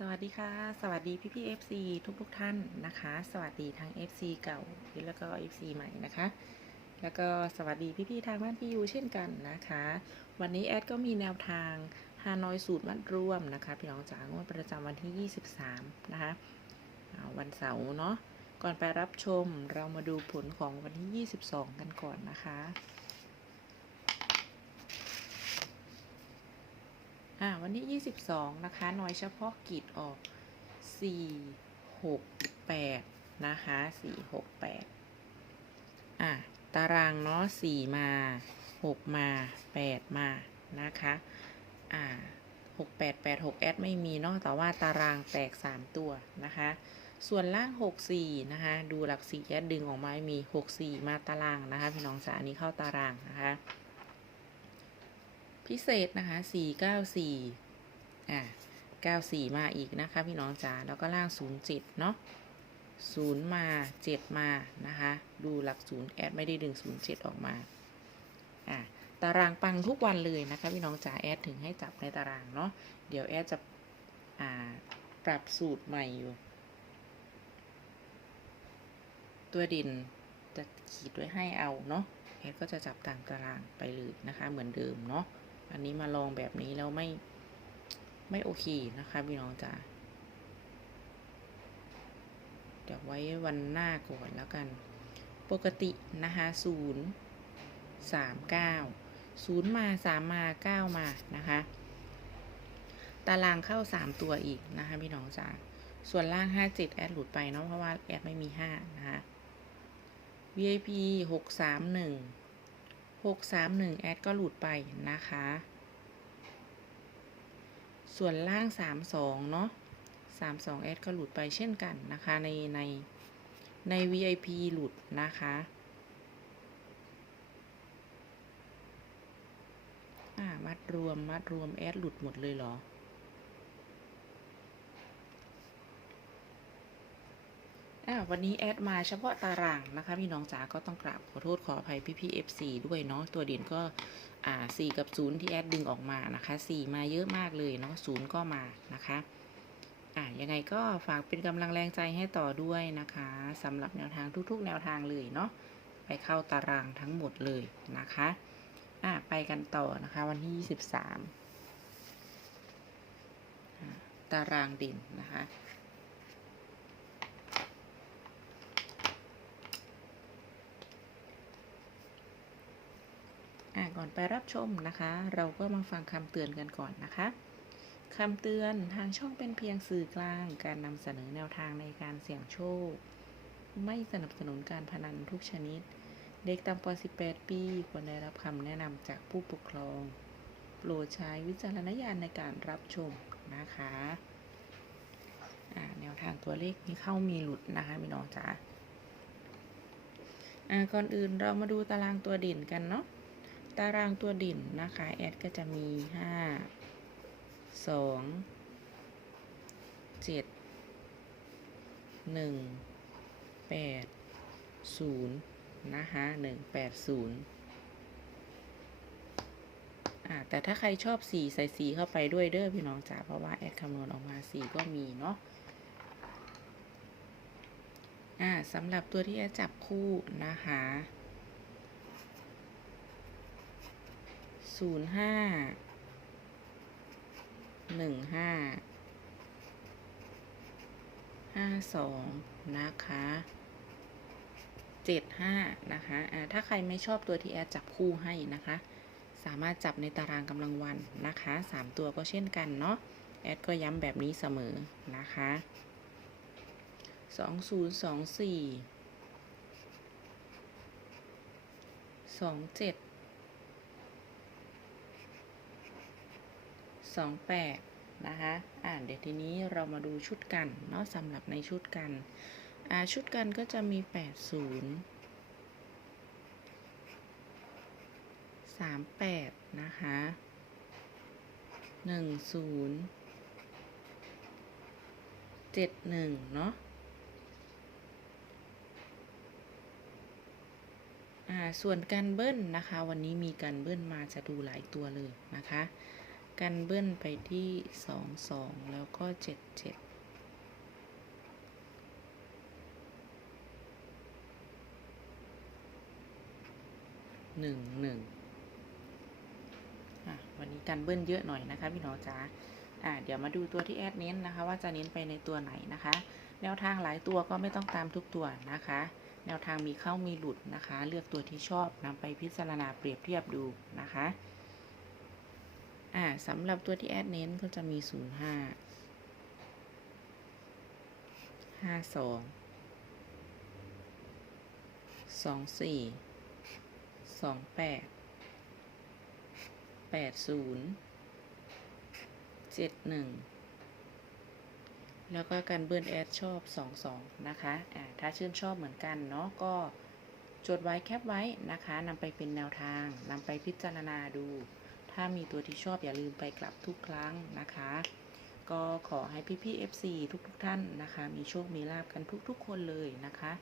สวัสดีค่ะ สวัสดีพี่พี่ๆ FC ทุกทุกท่านนะคะ สวัสดีทั้ง FC เก่าแล้วก็ FC ใหม่นะคะ แล้วก็สวัสดีพี่พี่ทางบ้านพี่ยูเช่นกันนะคะ วันนี้แอดก็มีแนวทางฮานอยสูตรมัดรวมนะคะ พี่น้องจ๋างวดประจำวันที่ 23 นะคะวันเสาร์เนาะก่อนไปรับชมเรามาดูผลของวันที่ 22 กันก่อนนะคะ อ่าวันที่ 22 นะคะน้อยเฉพาะกิจออก 4 6 8 นะคะ 4 6 8 อ่าตารางเนาะ 4 มา 6 มา 8 มา นะคะ อ่า 6 8 8 6 แอดไม่มีเนาะแต่ว่าตารางแตก 3 ตัวนะคะ ส่วนล่าง 6 4 นะคะ ดูหลัก4แอดดึงออกมา มี 6 4 มาตารางนะคะ พี่น้องจ๋าอันนี้เข้าตารางนะคะ พิเศษนะคะ494อ่า94มาอีกนะคะพี่น้องจ๋าแล้วก็ล่าง07เนาะ0มา7มานะคะ ดูหลัก0แอดไม่ได้ดึง07ออกมาอ่าตารางปังทุกวันเลยนะคะพี่น้องจ๋าแอดถึงให้จับในตารางเนาะเดี๋ยวแอดจะอ่าปรับสูตรใหม่อยู่ ตัวดินจะขีดไว้ให้เอาเนาะแอดก็จะจับตามตารางไปเลยนะคะ เหมือนเดิมเนาะ อันนี้มาลองแบบนี้แล้วไม่ไม่โอเคนะคะพี่น้องจ๋าเดี๋ยวไว้วันหน้าก่อนแล้วกัน ปกตินะคะศูนย์สามเก้าศูนย์มาสามมาเก้ามานะคะ ตารางเข้าสามตัวอีกนะคะพี่น้องจ๋าส่วนล่างห้าเจ็ดแอดหลุดไปเนาะเพราะว่าแอดไม่มีห้านะคะ VIP หกสามหนึ่ง หกสามหนึ่งแอดก็หลุดไปนะคะ ส่วนล่างสามสองเนาะสามสองแอดก็หลุดไปเช่นกันนะคะ ในในใน VIP หลุดนะคะอ่ามัดรวมมัดรวมแอดหลุดหมดเลยเหรอ อ่า วันนี้แอดมาเฉพาะตารางนะคะพี่น้องจ๋าก็ต้องกราบขอโทษขออภัยพี่พี่เอฟซีด้วยเนาะตัวเด่นก็อ่าสี่กับศูนย์ที่แอดดึงออกมานะคะสี่มาเยอะมากเลยเนาะศูนย์ก็มานะคะอ่ายังไงก็ฝากเป็นกำลังแรงใจให้ต่อด้วยนะคะสำหรับแนวทางทุก ๆ แนวทางเลยเนาะไปเข้าตารางทั้งหมดเลยนะคะอ่าไปกันต่อนะคะวันที่ยี่สิบามตารางด่นนะคะ ก่อนไปรับชมนะคะ เราก็มาฟังคำเตือนกันก่อนนะคะคำเตือนทางช่องเป็นเพียงสื่อกลาง การนำเสนอแนวทางในการเสี่ยงโชค ไม่สนับสนุนการพนันทุกชนิด เด็กต่ำกว่า 18 ปีควรได้รับคำแนะนำจากผู้ปกครอง โปรดใช้วิจารณญาณในการรับชมนะคะะแนวทางตัวเลขมีเข้ามีหลุดนะคะพี่น้องจ๋าก่อนอื่นเรามาดูตารางตัวเด่นกันเนาะ ตารางตัวดิ่นนะคะแอดก็จะมีห้าสองเจ็ดหนึ่งแปดศูนย์นะคะหนึ่งแปดศูนย์อ่าแต่ถ้าใครชอบสีใส่สีเข้าไปด้วยเด้อพี่น้องจ๋าเพราะว่าแอดคำนวณออกมาสีก็มีเนาะอ่าสำหรับตัวที่แอดจับคู่นะคะ ศูนย์ห้าหนึ่งห้าห้าสองนะคะเจ็ดห้านะคะอ่าถ้าใครไม่ชอบตัวที่แอดจับคู่ให้นะคะ สามารถจับในตารางกำลังวันนะคะสามตัวก็เช่นกันเนาะแอดก็ย้ำแบบนี้เสมอนะคะสองศูนย์สองสี่สองเจ็ด สองแปดนะคะ อ่าเดี๋ยวทีนี้เรามาดูชุดกันเนาะสำหรับในชุดกัน อ่า ชุดกันก็จะมีแปดศูนย์สามแปดนะคะหนึ่งศูนย์เจ็ดหนึ่งเนาะอ่าส่วนการเบิ้ลนะคะ วันนี้มีการเบิ้ลมาจะดูหลายตัวเลยนะคะ กันเบิ้ลไปที่สองสองแล้วก็เจ็ดเจ็ดหนึ่งหนึ่งอะวันนี้กันเบิ้ลเยอะหน่อยนะคะพี่น้องจ๋าอะเดี๋ยวมาดูตัวที่แอดเน้นนะคะ ว่าจะเน้นไปในตัวไหนนะคะ แนวทางหลายตัวก็ไม่ต้องตามทุกตัวนะคะ แนวทางมีเข้ามีหลุดนะคะ เลือกตัวที่ชอบนำไปพิจารณาเปรียบเทียบดูนะคะ อ่าสำหรับตัวที่แอดเน้นก็จะมี 0 5 5 2 2 4 2 8 8 0 7 1 แล้วก็การเบิร์นแอดชอบ 2 2 นะคะอ่าถ้าชื่นชอบเหมือนกันเนาะก็จดไว้แคปไว้นะคะนำไปเป็นแนวทางนำไปพิจารณาดู ถ้ามีตัวที่ชอบอย่าลืมไปกลับทุกครั้งนะคะ ก็ขอให้พี่ๆ FC ทุกๆทท่านนะคะ มีโชคมีลาบกันทุกๆ คนเลยนะคะ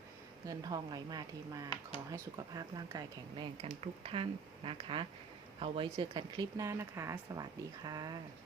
เงินทองไหลมาเทมา ขอให้สุขภาพร่างกายแข็งแรงกันทุกท่านนะคะ เอาไว้เจอกันคลิปหน้านะคะ สวัสดีค่ะ